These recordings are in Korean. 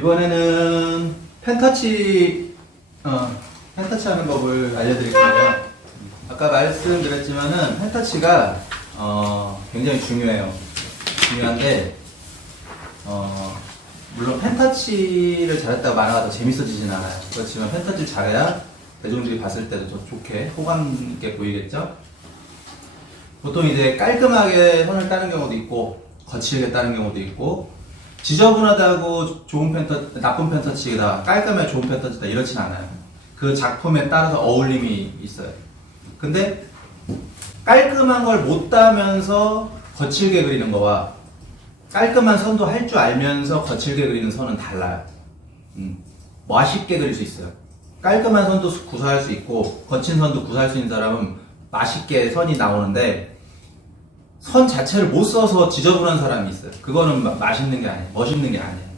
이번에는 펜터치 하는 법을 알려드릴 거예요. 아까 말씀드렸지만은 펜터치가 굉장히 중요해요. 중요한데 물론 펜터치를 잘했다고 만화가 더 재밌어지진 않아요. 그렇지만 펜터치를 잘해야 대중들이 봤을 때도 더 좋게 호감 있게 보이겠죠. 보통 이제 깔끔하게 선을 따는 경우도 있고 거칠게 따는 경우도 있고, 지저분하다고 나쁜 펜터치다, 깔끔해 좋은 펜터치다 이렇진 않아요. 그 작품에 따라서 어울림이 있어요. 근데 깔끔한 걸 못 따면서 거칠게 그리는 거와 깔끔한 선도 할 줄 알면서 거칠게 그리는 선은 달라요. 맛있게 그릴 수 있어요. 깔끔한 선도 구사할 수 있고 거친 선도 구사할 수 있는 사람은 맛있게 선이 나오는데, 선 자체를 못 써서 지저분한 사람이 있어요. 그거는 맛있는 게 아니에요. 멋있는 게 아니에요.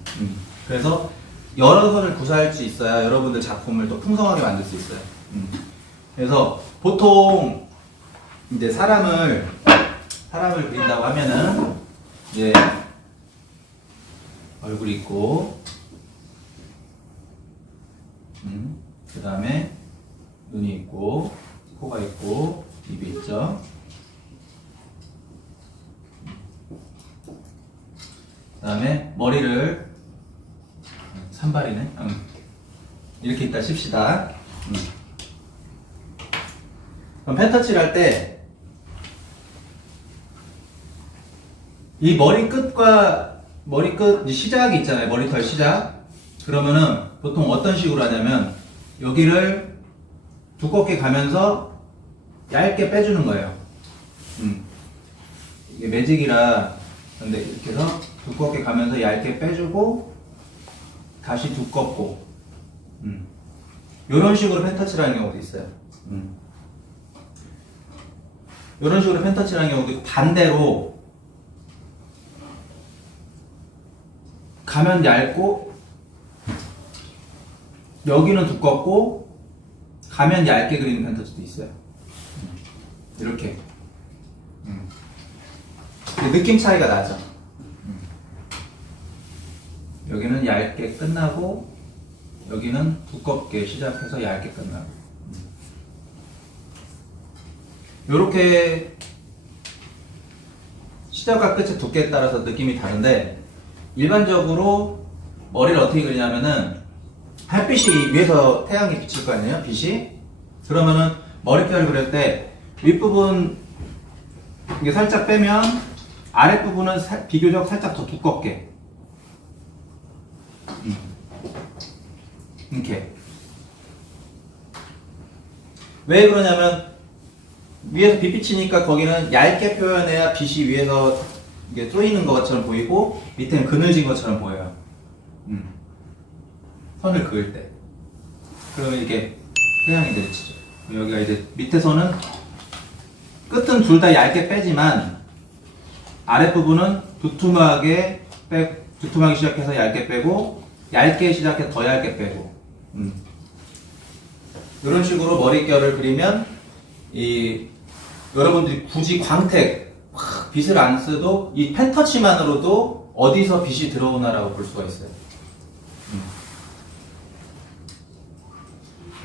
그래서 여러 선을 구사할 수 있어야 여러분들 작품을 또 풍성하게 만들 수 있어요. 그래서 보통 이제 사람을 그린다고 하면은 이제 얼굴이 있고, 그 다음에 눈이 있고, 코가 있고, 입이 있죠. 그 다음에 머리를 산발이네. 이렇게 있다 칩시다. 그럼 펜터치를 할 때 이 머리끝 시작이 있잖아요. 머리털 시작. 그러면은 보통 어떤 식으로 하냐면 여기를 두껍게 가면서 얇게 빼주는 거예요. 이게 매직이라 근데 이렇게 해서 두껍게 가면서 얇게 빼주고 다시 두껍고, 이런 식으로 펜터치를 하는 경우도 있어요. 이런 식으로 펜터치를 하는 경우도 있고, 반대로 가면 얇고 여기는 두껍고 가면 얇게 그리는 펜터치도 있어요. 이렇게 느낌 차이가 나죠. 여기는 얇게 끝나고 여기는 두껍게 시작해서 얇게 끝나고, 이렇게 시작과 끝의 두께에 따라서 느낌이 다른데, 일반적으로 머리를 어떻게 그리냐면은 햇빛이 위에서 태양이 비칠 거 아니에요? 빛이. 그러면은 머리결을 그릴 때 윗부분 이게 살짝 빼면 아랫부분은 비교적 살짝 더 두껍게 이렇게. 왜 그러냐면 위에서 빛 비치니까 거기는 얇게 표현해야 빛이 위에서 이게 쏘이는 것처럼 보이고 밑에는 그늘진 것처럼 보여요. 선을 그을 때. 그러면 이렇게 태양이 내리치죠. 여기가 이제 밑에서는 끝은 둘 다 얇게 빼지만 아랫부분은 두툼하게 시작해서 얇게 빼고, 얇게 시작해서 더 얇게 빼고, 이런 식으로 머릿결을 그리면 여러분들이 굳이 광택 빛을 안 써도 이 펜터치만으로도 어디서 빛이 들어오나라고 볼 수가 있어요.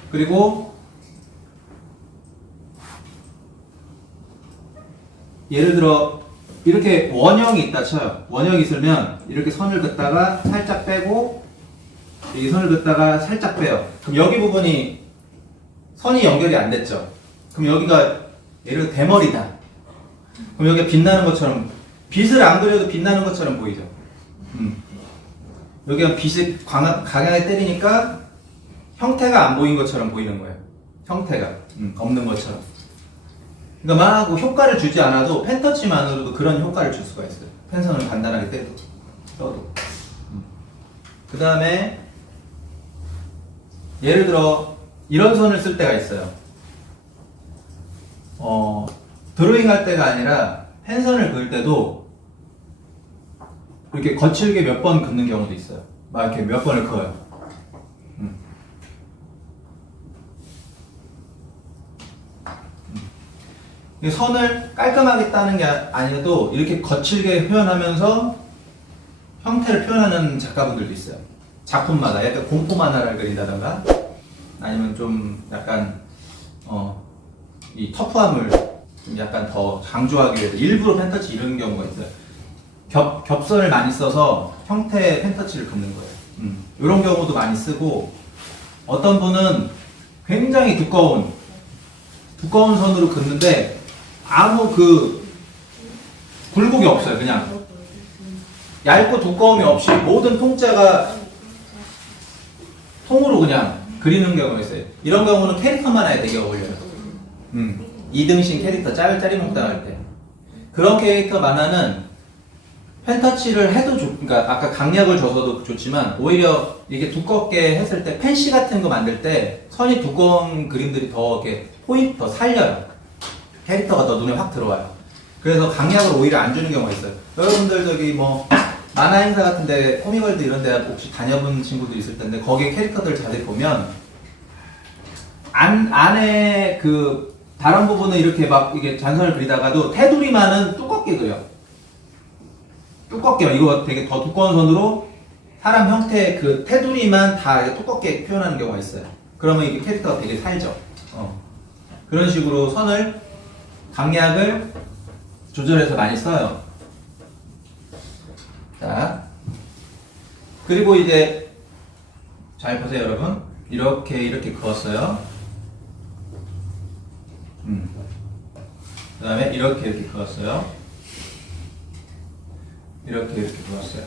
그리고 예를 들어 이렇게 원형이 있다 쳐요. 원형이 있으면 이렇게 선을 긋다가 살짝 빼고 여기 선을 긋다가 살짝 빼요. 그럼 여기 부분이 선이 연결이 안 됐죠. 그럼 여기가 예를 들어 대머리다. 그럼 여기가 빛나는 것처럼, 빛을 안 그려도 빛나는 것처럼 보이죠. 여기가 빛이 강하게 때리니까 형태가 안 보인 것처럼 보이는 거예요. 형태가 없는 것처럼. 그러니까 막 효과를 주지 않아도 펜터치만으로도 그런 효과를 줄 수가 있어요. 펜선을 간단하게 떠도. 그 다음에 예를 들어 이런 선을 쓸 때가 있어요. 드로잉 할 때가 아니라 펜선을 그을 때도 이렇게 거칠게 몇 번 긋는 경우도 있어요. 막 이렇게 몇 번을 그어요. 선을 깔끔하게 따는 게 아니라도 이렇게 거칠게 표현하면서 형태를 표현하는 작가분들도 있어요. 작품마다 약간 공포 만화를 그린다던가 아니면 좀 약간 이 터프함을 좀 약간 더 강조하기 위해서 일부러 펜터치 이런 경우가 있어요. 겹선을 많이 써서 형태의 펜터치를 긋는 거예요. 이런 경우도 많이 쓰고 어떤 분은 굉장히 두꺼운 선으로 긋는데 아무 그 굴곡이 없어요. 그냥 얇고 두꺼움이 없이 모든 통짜가 통으로 그냥 그리는 경우가 있어요. 이런 경우는 캐릭터 만화에 되게 어울려요. 2등신 캐릭터 짜리몽땅 할 때. 그런 캐릭터 만화는 펜터치를 해도 그러니까 아까 강약을 줘서도 좋지만 오히려 이게 두껍게 했을 때 펜시 같은 거 만들 때 선이 두꺼운 그림들이 더 이렇게 포인트 더 살려요. 캐릭터가 더 눈에 확 들어와요. 그래서 강약을 오히려 안 주는 경우가 있어요. 여러분들 저기 뭐 만화 행사 같은데 코미월드 이런 데 혹시 다녀본 친구도 있을 텐데 거기에 캐릭터들 자세히 보면 안에 그 다른 부분은 이렇게 막 이게 잔선을 그리다가도 테두리만은 두껍게 그려요. 두껍게요. 이거 되게 더 두꺼운 선으로 사람 형태의 그 테두리만 다 두껍게 표현하는 경우가 있어요. 그러면 이게 캐릭터가 되게 살죠. 그런 식으로 선을 강약을 조절해서 많이 써요. 자, 그리고 이제 잘 보세요, 여러분. 이렇게 그었어요. 그 다음에 이렇게 그었어요. 이렇게 그었어요.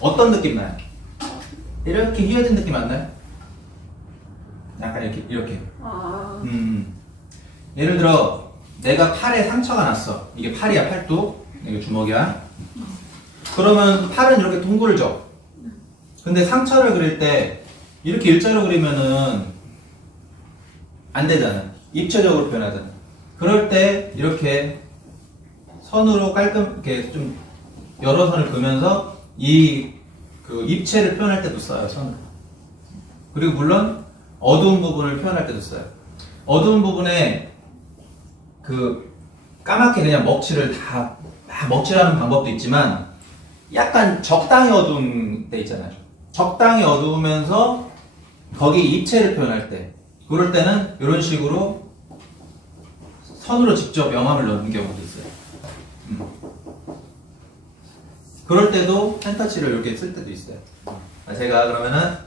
어떤 느낌 나요? 이렇게 휘어진 느낌 안 나요? 약간 이렇게. 예를 들어 내가 팔에 상처가 났어. 이게 팔이야, 팔뚝. 이게 주먹이야. 그러면 팔은 이렇게 둥글죠. 근데 상처를 그릴 때 이렇게 일자로 그리면은 안 되잖아. 입체적으로 표현하잖아. 그럴 때 이렇게 선으로 깔끔하게 좀 여러 선을 그으면서 이 그 입체를 표현할 때도 써요, 선을. 그리고 물론 어두운 부분을 표현할 때도 써요. 어두운 부분에 그 까맣게 그냥 먹칠을 다 막 먹칠하는 방법도 있지만 약간 적당히 어두운 때 있잖아요. 적당히 어두우면서 거기 입체를 표현할 때 그럴 때는 이런 식으로 선으로 직접 영감을 넣는 경우도 있어요. 그럴 때도 펜터치를 이렇게 쓸 때도 있어요. 제가 그러면은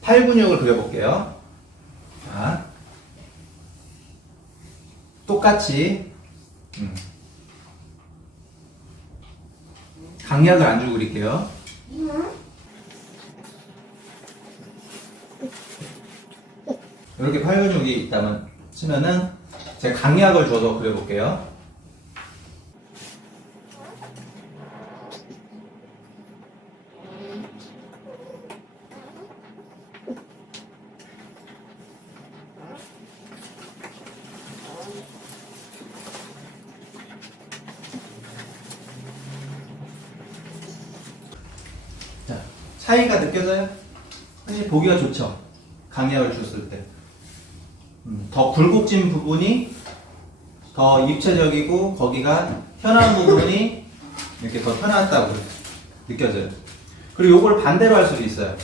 팔 근육을 그려볼게요. 자, 똑같이 강약을 안 주고 그릴게요. 이렇게 팔 근육이 있다면 치면은 제가 강약을 줘서 그려볼게요. 자, 차이가 느껴져요? 사실 보기가 좋죠? 강약을 줬을 때. 더 굴곡진 부분이 더 입체적이고 거기가 편한 부분이 이렇게 더 편하다고 느껴져요. 그리고 이걸 반대로 할 수도 있어요.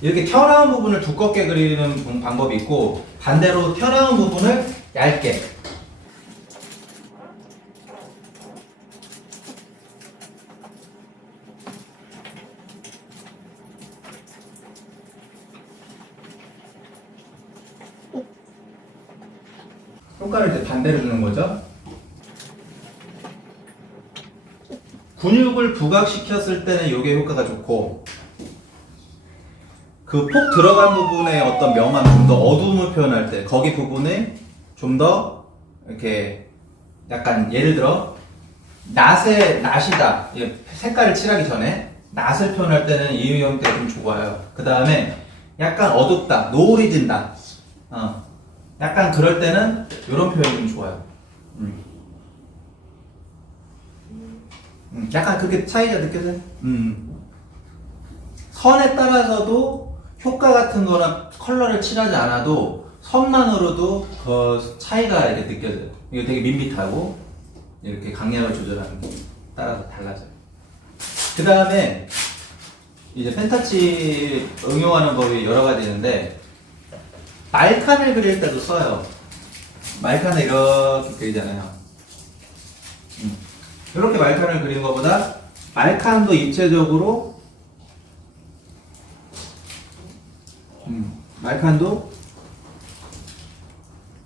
이렇게 튀어나온 부분을 두껍게 그리는 방법이 있고 반대로 튀어나온 부분을 얇게. 효과를 이제 반대로 주는 거죠. 근육을 부각시켰을 때는 이게 효과가 좋고 그 폭 들어간 부분의 어떤 명암, 좀 더 어두움을 표현할 때 거기 부분에 좀 더 이렇게 약간 예를 들어 낫이다. 색깔을 칠하기 전에 낫을 표현할 때는 이 형태가 좀 좋아요. 그 다음에 약간 어둡다, 노을이 든다. 약간 그럴 때는 이런 표현이 좀 좋아요. 약간 그렇게 차이가 느껴져요? 선에 따라서도 효과 같은 거나 컬러를 칠하지 않아도 선만으로도 그 차이가 이렇게 느껴져요. 이거 되게 밋밋하고 이렇게 강약을 조절하는 게 따라서 달라져요. 그 다음에 이제 펜터치 응용하는 법이 여러 가지 있는데, 말칸을 그릴 때도 써요. 말칸을 이렇게 그리잖아요. 이렇게 말칸을 그리는 것보다 말칸도 입체적으로 말칸도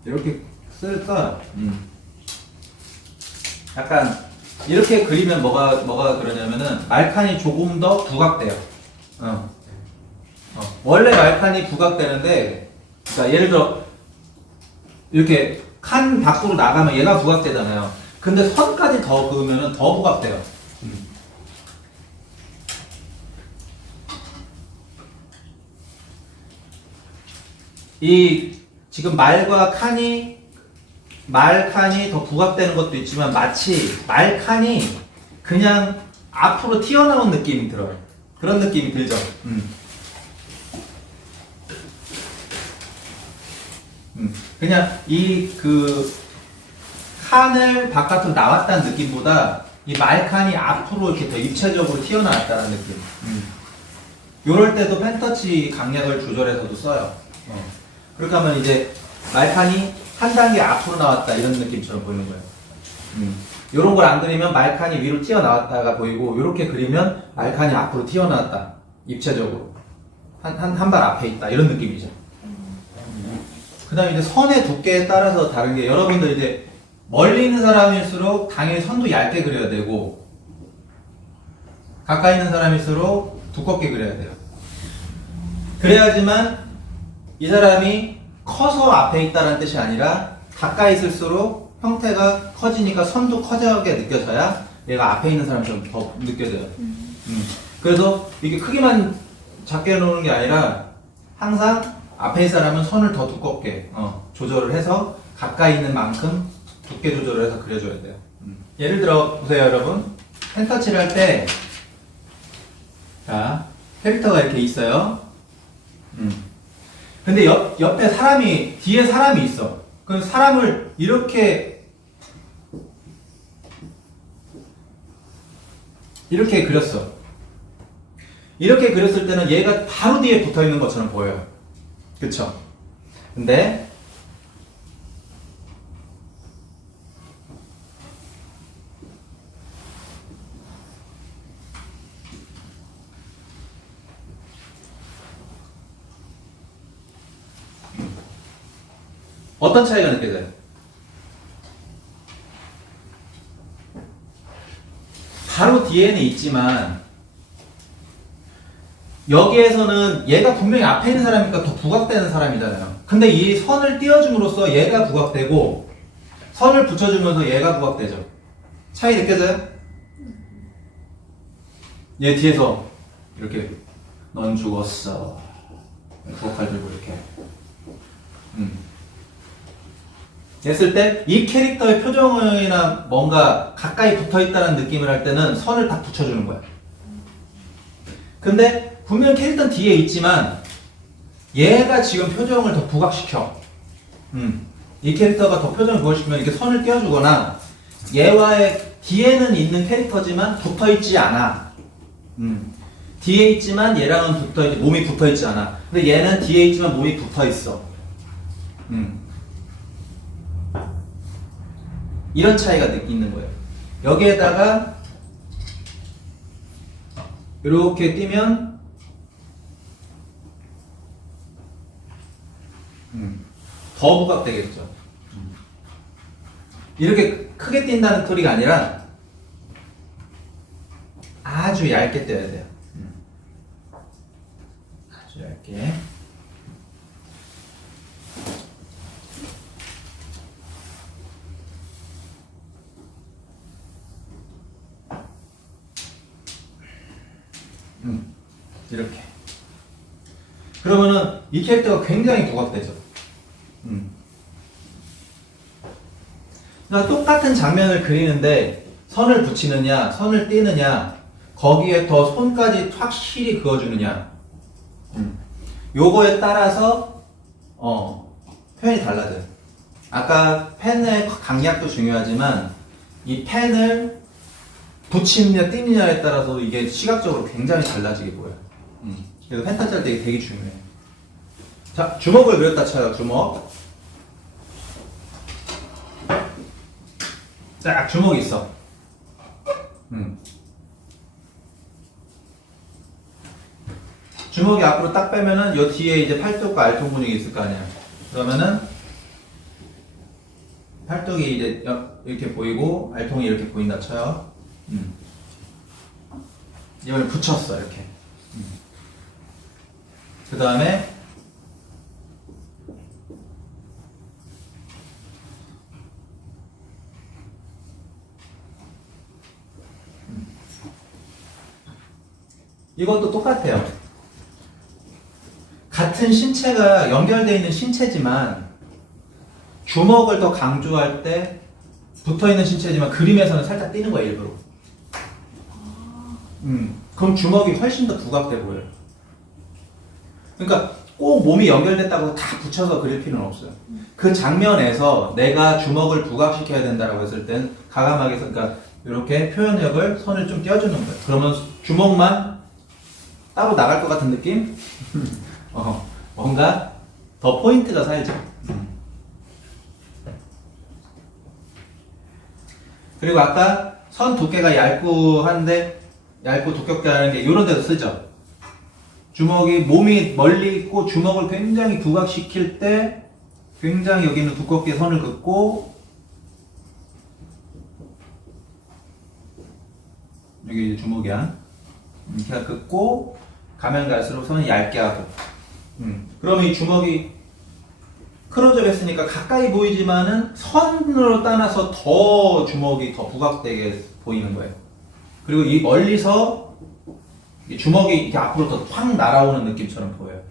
이렇게 쓸까? 약간 이렇게 그리면 뭐가 그러냐면은 말칸이 조금 더 부각돼요. 원래 말칸이 부각되는데, 그러니까 예를 들어 이렇게 칸 밖으로 나가면 얘가 부각되잖아요. 근데 선까지 더 그으면은 더 부각돼요. 이 지금 말칸이 더 부각되는 것도 있지만 마치 말칸이 그냥 앞으로 튀어나온 느낌이 들어요. 그런 느낌이 들죠. 그냥 이 칸을 바깥으로 나왔다는 느낌보다 이 말칸이 앞으로 이렇게 더 입체적으로 튀어나왔다는 느낌. 요럴 때도 펜터치 강약을 조절해서도 써요. 그렇게 하면 이제 말칸이 한 단계 앞으로 나왔다 이런 느낌처럼 보이는 거예요. 요런 걸 안 그리면 말칸이 위로 튀어나왔다가 보이고, 요렇게 그리면 말칸이 앞으로 튀어나왔다. 입체적으로. 한 발 앞에 있다. 이런 느낌이죠. 그 다음에 이제 선의 두께에 따라서 다른 게, 여러분들 이제 멀리 있는 사람일수록 당연히 선도 얇게 그려야 되고, 가까이 있는 사람일수록 두껍게 그려야 돼요. 그래야지만 이 사람이 커서 앞에 있다는 뜻이 아니라 가까이 있을수록 형태가 커지니까 선도 커지게 느껴져야 얘가 앞에 있는 사람처럼 더 느껴져요. 그래서 이게 크기만 작게 놓는 게 아니라 항상 앞에 있는 사람은 선을 더 두껍게 조절을 해서 가까이 있는 만큼 두께 조절을 해서 그려줘야 돼요. 예를 들어 보세요, 여러분. 펜터치를 할 때, 자, 캐릭터가 이렇게 있어요. 근데 옆에 뒤에 사람이 있어. 그 사람을 이렇게 그렸어. 이렇게 그렸을 때는 얘가 바로 뒤에 붙어 있는 것처럼 보여요. 그쵸? 근데 어떤 차이가 느껴져요? 바로 뒤에는 있지만 여기에서는 얘가 분명히 앞에 있는 사람이니까 더 부각되는 사람이잖아요. 근데 이 선을 띄워줌으로써 얘가 부각되고, 선을 붙여주면서 얘가 부각되죠. 차이 느껴져요? 얘 뒤에서 이렇게 넌 죽었어 부엌칼 들고 이렇게 했을 때 이 캐릭터의 표정이나 뭔가 가까이 붙어있다는 느낌을 할 때는 선을 딱 붙여주는 거야. 근데 분명 캐릭터는 뒤에 있지만 얘가 지금 표정을 더 부각시켜. 이 캐릭터가 더 표정을 부각시키면 이렇게 선을 띄워주거나, 얘와의 뒤에는 있는 캐릭터지만 붙어있지 않아. 뒤에 있지만 얘랑은 붙어있지, 몸이 붙어있지 않아. 근데 얘는 뒤에 있지만 몸이 붙어있어. 이런 차이가 있는 거예요. 여기에다가 이렇게 띄면 더 부각되겠죠. 이렇게 크게 띈다는 소리가 아니라 아주 얇게 떼야 돼요. 아주 얇게. 이렇게. 그러면은 이 캐릭터가 굉장히 부각되죠. 그러니까 똑같은 장면을 그리는데 선을 붙이느냐, 선을 띄느냐, 거기에 더 손까지 확실히 그어주느냐, 요거에 따라서 표현이 달라져요. 아까 펜의 강약도 중요하지만 이 펜을 붙이느냐 띄느냐에 따라서 이게 시각적으로 굉장히 달라지게 보여요. 그래서 펜터치 할 때 되게 중요해. 자, 주먹을 그렸다 쳐요. 주먹. 딱 주먹이 있어. 주먹이 앞으로 딱 빼면은 요 뒤에 이제 팔뚝과 알통 근육이 있을 거 아니야. 그러면은 팔뚝이 이제 이렇게 보이고 알통이 이렇게 보인다 쳐요. 이걸 붙였어 이렇게. 그 다음에 이것도 똑같아요. 같은 신체가 연결되어 있는 신체지만 주먹을 더 강조할 때 붙어있는 신체지만 그림에서는 살짝 띄는 거야 일부러. 그럼 주먹이 훨씬 더 부각돼 보여요. 그러니까 꼭 몸이 연결됐다고 다 붙여서 그릴 필요는 없어요. 그 장면에서 내가 주먹을 부각시켜야 된다고 했을 땐 과감하게 그러니까 이렇게 표현력을 선을 좀 띄워주는 거예요. 그러면 주먹만 따로 나갈 것 같은 느낌? 뭔가 더 포인트가 살죠. 그리고 아까 선 두께가 얇고 두껍다는 게 이런 데서 쓰죠. 주먹이 몸이 멀리 있고 주먹을 굉장히 부각시킬 때 굉장히 여기는 두껍게 선을 긋고 여기 주먹이야. 이렇게 긋고 가면 갈수록 선이 얇게 하고 그러면 이 주먹이 클로즈업 했으니까 가까이 보이지만은 선으로 따라서 더 주먹이 더 부각되게 보이는 거예요. 그리고 이 멀리서 이 주먹이 이렇게 앞으로 더 확 날아오는 느낌처럼 보여요.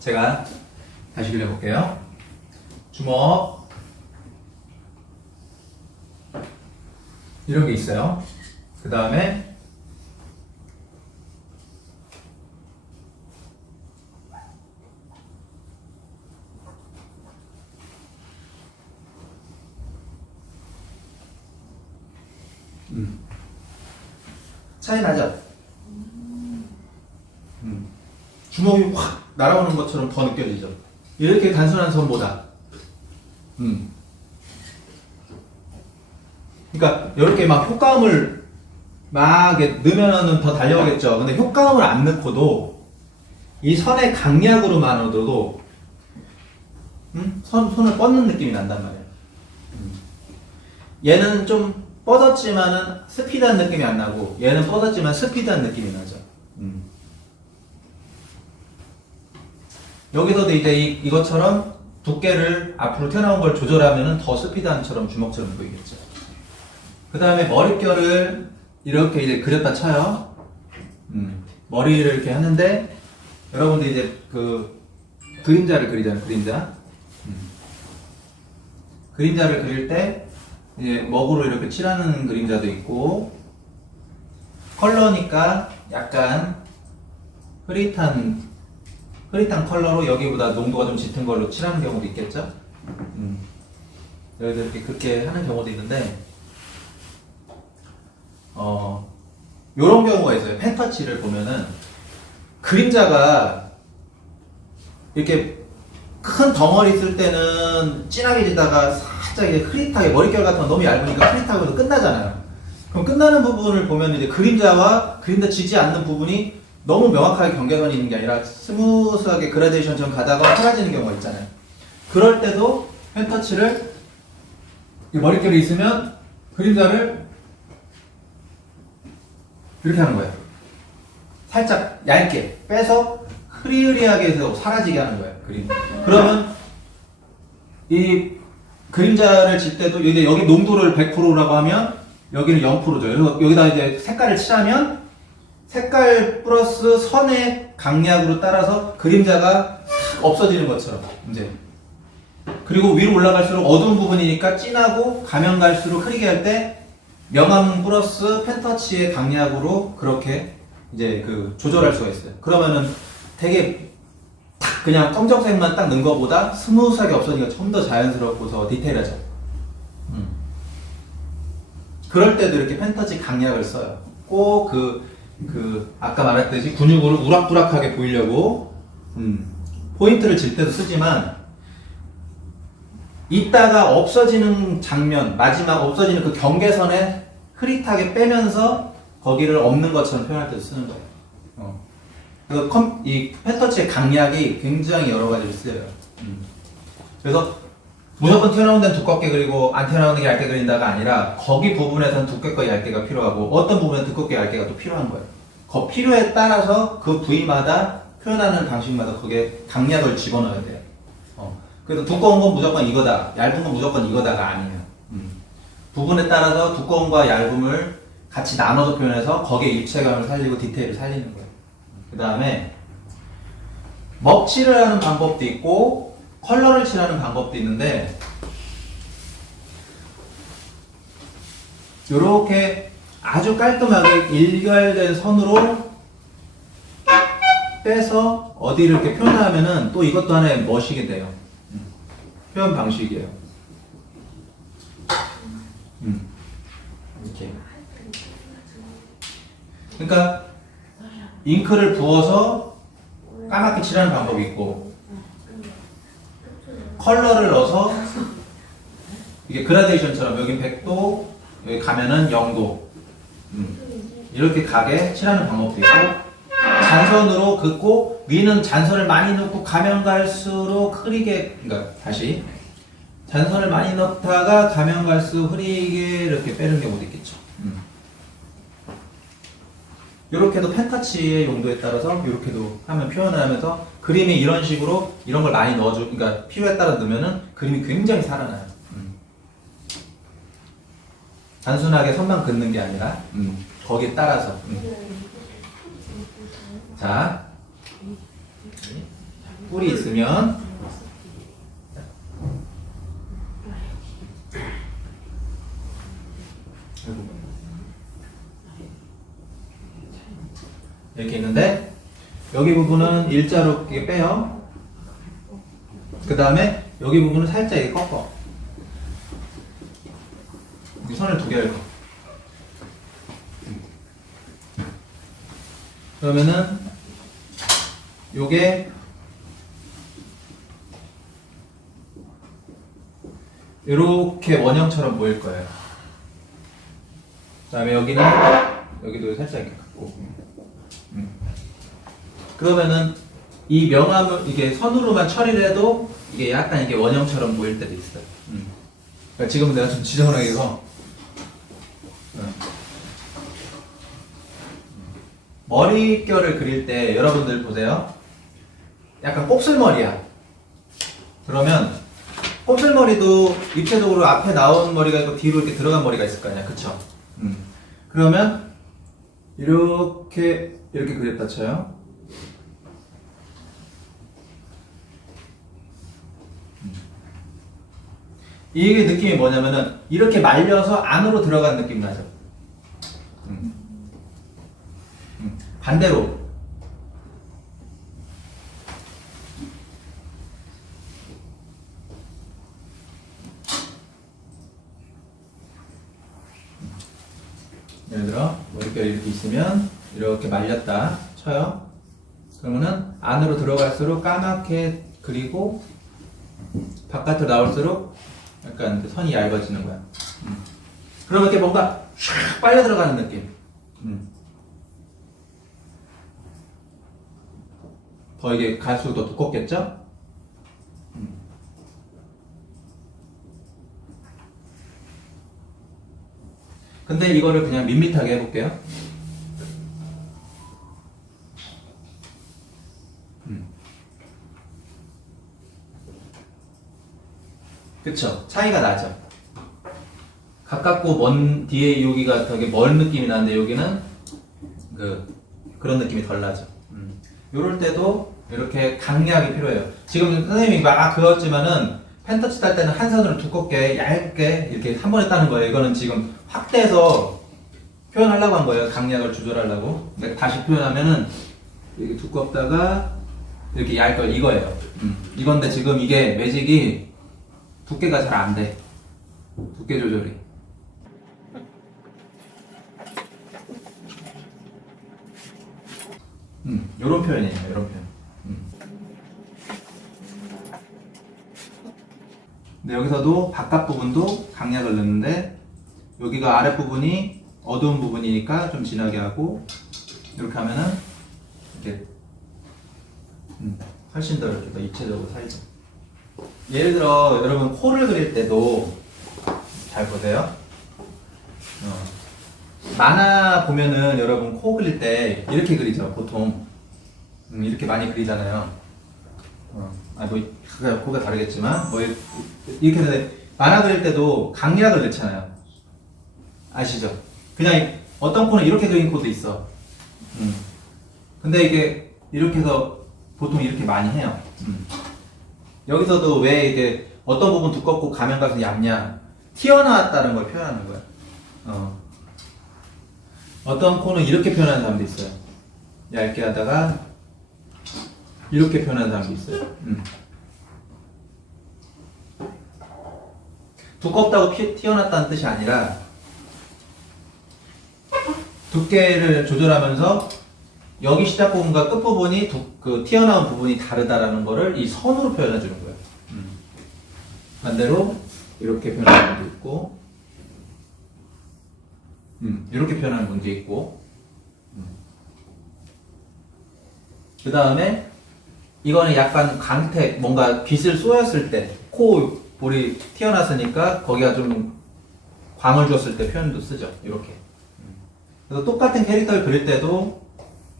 제가 다시 그려볼게요. 주먹 이런 게 있어요. 그 다음에 차이 나죠? 주먹이 확 날아오는 것처럼 더 느껴지죠? 이렇게 단순한 선보다 그러니까 이렇게 막 효과음을 막 넣으면은 더 달려오겠죠. 근데 효과음을 안 넣고도 이 선의 강약으로만으로도 손을 뻗는 느낌이 난단 말이에요. 얘는 좀 뻗었지만은 스피드한 느낌이 안 나고 얘는 뻗었지만 스피드한 느낌이 나죠. 여기서도 이제 이것처럼 두께를 앞으로 튀어나온 걸 조절하면은 더 스피드한처럼 주먹처럼 보이겠죠. 그 다음에 머릿결을 이렇게 이제 그렸다 쳐요. 머리를 이렇게 하는데 여러분들 이제 그 그림자를 그리잖아요. 그림자를 그릴 때 이제 먹으로 이렇게 칠하는 그림자도 있고 컬러니까 약간 흐릿한 컬러로 여기보다 농도가 좀 짙은 걸로 칠하는 경우도 있겠죠. 여기도 이렇게 그렇게 하는 경우도 있는데 요런 경우가 있어요. 펜터치를 보면은 그림자가 이렇게 큰 덩어리 쓸 때는 진하게 지다가 살짝 이제 흐릿하게 머릿결 같은 건 너무 얇으니까 흐릿하고 끝나잖아요. 그럼 끝나는 부분을 보면 이제 그림자 지지 않는 부분이 너무 명확하게 경계선이 있는 게 아니라 스무스하게 그라데이션처럼 가다가 사라지는 경우가 있잖아요. 그럴 때도 펜터치를 머릿결이 있으면 그림자를 이렇게 하는 거예요. 살짝 얇게 빼서 흐리흐리하게 해서 사라지게 하는 거예요. 그러면 이 그림자를 질 때도 여기 농도를 100%라고 하면 여기는 0%죠. 그래서 여기다 이제 색깔을 칠하면 색깔 플러스 선의 강약으로 따라서 그림자가 없어지는 것처럼 이제 그리고 위로 올라갈수록 어두운 부분이니까 진하고 가면 갈수록 흐리게 할 때 명암 플러스 펜터치의 강약으로 그렇게 이제 그 조절할 수가 있어요. 그러면은 되게 탁 그냥 검정색만 딱 넣은 것보다 스무스하게 없어지니까 좀 더 자연스럽고 더 디테일하죠. 그럴 때도 이렇게 펜터치 강약을 써요. 꼭 그 아까 말했듯이 근육으로 우락부락하게 보이려고 포인트를 질 때도 쓰지만 이따가 없어지는 장면, 마지막 없어지는 그 경계선에 흐릿하게 빼면서 거기를 없는 것처럼 표현할 때도 쓰는 거예요. 이 펜터치의 강약이 굉장히 여러 가지로 쓰여요. 그래서 무조건 튀어나온 데는 두껍게 그리고 안 튀어나오는 게 얇게 그린다가 아니라 거기 부분에서는 두껍고 얇게가 필요하고 어떤 부분은 두껍게 얇게가 또 필요한 거예요. 그 필요에 따라서 그 부위마다 표현하는 방식마다 거기에 강약을 집어넣어야 돼요. 그래서 두꺼운 건 무조건 이거다, 얇은 건 무조건 이거다가 아니에요. 부분에 따라서 두꺼움과 얇음을 같이 나눠서 표현해서 거기에 입체감을 살리고 디테일을 살리는 거예요. 그 다음에 먹칠을 하는 방법도 있고 컬러를 칠하는 방법도 있는데 이렇게 아주 깔끔하게 일괄된 선으로 빼서 어디를 이렇게 표현하면은 또 이것도 하나의 멋이게 돼요. 표현 방식이에요. 이렇게. 그러니까 잉크를 부어서 까맣게 칠하는 방법이 있고 컬러를 넣어서 이게 그라데이션처럼 여기 100도 여기 가면은 0도 이렇게 가게 칠하는 방법도 있고 잔선으로 긋고 위는 잔선을 많이 넣고 가면 갈수록 흐리게 그러니까 다시 잔선을 많이 넣다가 가면 갈수록 흐리게 이렇게 빼는 경우도 있겠죠. 이렇게도 펜터치의 용도에 따라서 이렇게도 하면 표현을 하면서 그림이 이런 식으로 이런 걸 많이 넣어줘 그러니까 필요에 따라 넣으면은 그림이 굉장히 살아나요. 단순하게 선만 긋는 게 아니라 거기에 따라서 자 뿔이 있으면 이렇게 있는데 여기 부분은 일자로 이렇게 빼요. 그 다음에 여기 부분은 살짝 이렇게 꺾어. 이 선을 두 개를 꺾어. 그러면은 요게 이렇게 원형처럼 보일 거예요. 그 다음에 여기는 여기도 살짝 이렇게 깎고 그러면은 이 명암을 이게 선으로만 처리를 해도 이게 약간 이게 원형처럼 보일 때도 있어요. 그러니까 지금 내가 좀 지저분하게 해서 머릿결을 그릴 때 여러분들 보세요. 약간 곱슬머리야. 그러면 곱슬머리도 입체적으로 앞에 나온 머리가 있고 뒤로 이렇게 들어간 머리가 있을 거 아니야. 그쵸? 그러면 이렇게 그렸다 쳐요. 이게 느낌이 뭐냐면은 이렇게 말려서 안으로 들어간 느낌 나죠. 반대로 예를 들어 머릿결이 이렇게 있으면 이렇게 말렸다 쳐요. 그러면은 안으로 들어갈수록 까맣게 그리고 바깥으로 나올수록 약간 선이 얇아지는 거야. 그러면 이렇게 뭔가 샥 빨려 들어가는 느낌. 더 이게 갈수록 더 두껍겠죠? 근데 이거를 그냥 밋밋하게 해볼게요. 그쵸? 차이가 나죠? 가깝고 먼 뒤에 여기가 되게 먼 느낌이 나는데 여기는 그런 느낌이 덜 나죠. 요럴 때도 이렇게 강약이 필요해요. 지금 선생님이 막 그었지만은 펜터치 딸 때는 한 선으로 두껍게 얇게 이렇게 한 번에 따는 거예요. 이거는 지금 확대해서 표현하려고 한 거예요. 강약을 조절하려고. 근데 다시 표현하면은 이렇게 두껍다가 이렇게 얇고 이거예요. 이건데 지금 이게 매직이 두께가 잘 안 돼. 두께 조절이. 요런 표현이에요. 요런 표현. 근데 여기서도 바깥 부분도 강약을 넣는데 여기가 아랫부분이 어두운 부분이니까 좀 진하게 하고 이렇게 하면은 이렇게 훨씬 더 이렇게 더 입체적으로 살죠. 예를 들어 여러분 코를 그릴 때도 잘 보세요. 만화 보면은 여러분 코 그릴 때 이렇게 그리죠 보통. 이렇게 많이 그리잖아요. 뭐 코가 다르겠지만 뭐 이렇게 해서 만화 그릴 때도 강약을 넣잖아요. 아시죠? 그냥 어떤 코는 이렇게 그린 코도 있어. 근데 이게 이렇게 해서 보통 이렇게 많이 해요. 여기서도 왜 이게 어떤 부분 두껍고 가면 갈수록 얇냐 튀어나왔다는 걸 표현하는 거야. 어떤 코는 이렇게 표현하는 사람도 있어요. 얇게 하다가 이렇게 표현하는 사람도 있어요. 두껍다고 튀어났다는 뜻이 아니라 두께를 조절하면서 여기 시작 부분과 끝 부분이 튀어나온 부분이 다르다라는 거를 이 선으로 표현해 주는 거예요. 반대로 이렇게 표현하는 분도 있고, 이렇게 표현하는 분도 있고, 그 다음에 이거는 약간 광택, 뭔가 빛을 쏘였을 때, 코 볼이 튀어났으니까 거기가 좀 광을 줬을 때 표현도 쓰죠. 이렇게. 그래서 똑같은 캐릭터를 그릴 때도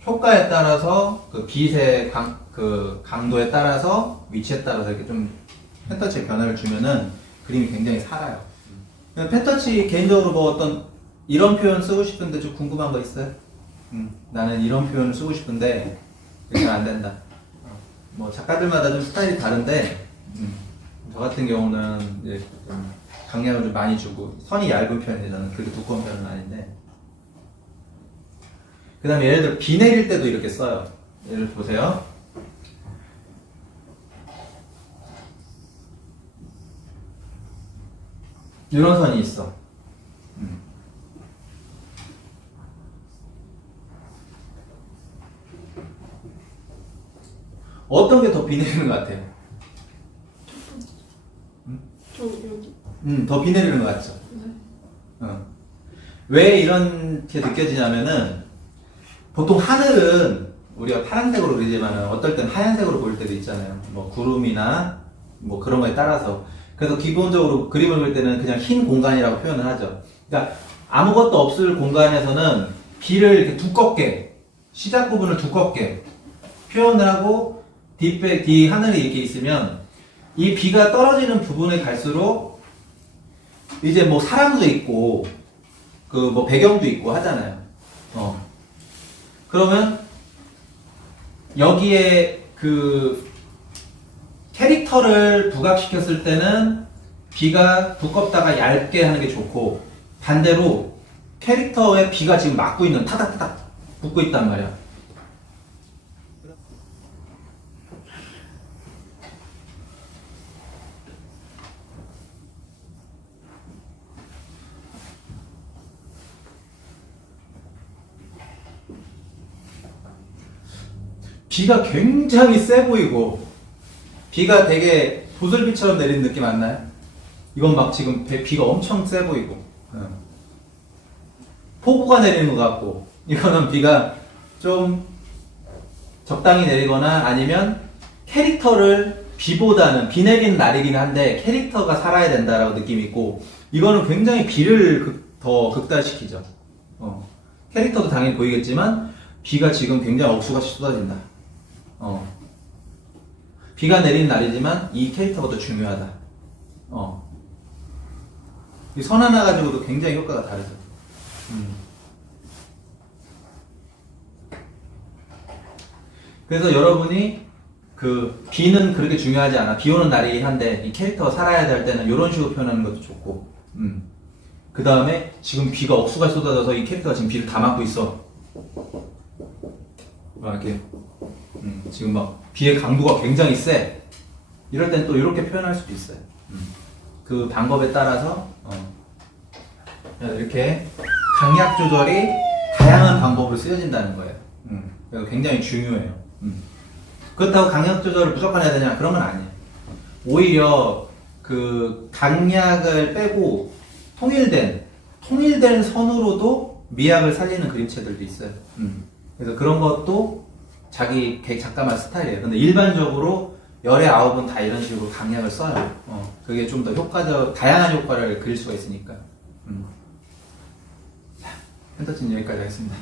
효과에 따라서 그 빛의 강도에 따라서 위치에 따라서 이렇게 좀 펜터치에 변화를 주면은 그림이 굉장히 살아요. 펜터치 개인적으로 뭐 어떤 이런 표현 쓰고 싶은데 좀 궁금한 거 있어요? 나는 이런 표현을 쓰고 싶은데 이렇게 안 된다. 뭐 작가들마다 좀 스타일이 다른데 저 같은 경우는 이제 좀 강약을 좀 많이 주고 선이 얇은 편이잖아요. 그렇게 두꺼운 편은 아닌데. 그 다음에 예를 들어 비 내릴 때도 이렇게 써요. 예를 보세요. 이런 선이 있어. 어떤 게 더 비 내리는 것 같아요? 저 여기. 더 비 내리는 것 같죠? 네. 왜 이렇게 느껴지냐면은 보통 하늘은 우리가 파란색으로 그리지만 어떨 땐 하얀색으로 보일 때도 있잖아요. 뭐 구름이나 뭐 그런 거에 따라서. 그래서 기본적으로 그림을 그릴 때는 그냥 흰 공간이라고 표현을 하죠. 그러니까 아무것도 없을 공간에서는 비를 이렇게 두껍게, 시작 부분을 두껍게 표현을 하고 뒤 하늘이 이렇게 있으면 이 비가 떨어지는 부분에 갈수록 이제 뭐 사람도 있고 그 뭐 배경도 있고 하잖아요. 그러면 여기에 그 캐릭터를 부각시켰을 때는 비가 두껍다가 얇게 하는 게 좋고 반대로 캐릭터에 비가 지금 맞고 있는 타닥타닥 붙고 있단 말이야. 비가 굉장히 세 보이고 비가 되게 보슬비처럼 내리는 느낌 안 나요? 이건 막 지금 비가 엄청 세 보이고 폭우가 내리는 것 같고 이거는 비가 좀 적당히 내리거나 아니면 캐릭터를 비보다는 비 내리는 날이긴 한데 캐릭터가 살아야 된다라고 느낌이 있고 이거는 굉장히 비를 더 극대화시키죠. 캐릭터도 당연히 보이겠지만 비가 지금 굉장히 억수같이 쏟아진다. 비가 내리는 날이지만 이 캐릭터가 더 중요하다. 이 선 하나 가지고도 굉장히 효과가 다르죠. 그래서 여러분이 그 비는 그렇게 중요하지 않아. 비 오는 날이긴 한데 이 캐릭터가 살아야 될 때는 이런 식으로 표현하는 것도 좋고. 그 다음에 지금 비가 억수가 쏟아져서 이 캐릭터가 지금 비를 다 맞고 있어. 이렇게 지금 막 비의 강도가 굉장히 세. 이럴 땐 또 이렇게 표현할 수도 있어요. 그 방법에 따라서 이렇게 강약 조절이 다양한 방법으로 쓰여진다는 거예요. 그래서 굉장히 중요해요. 그렇다고 강약 조절을 무조건 해야 되냐? 그런 건 아니에요. 오히려 그 강약을 빼고 통일된 선으로도 미학을 살리는 그림체들도 있어요. 그래서 그런 것도 자기 작가만 스타일이에요. 근데 일반적으로 열의 9은 다 이런 식으로 강약을 써요. 그게 좀 더 다양한 효과를 그릴 수가 있으니까. 펜터치는 여기까지 하겠습니다.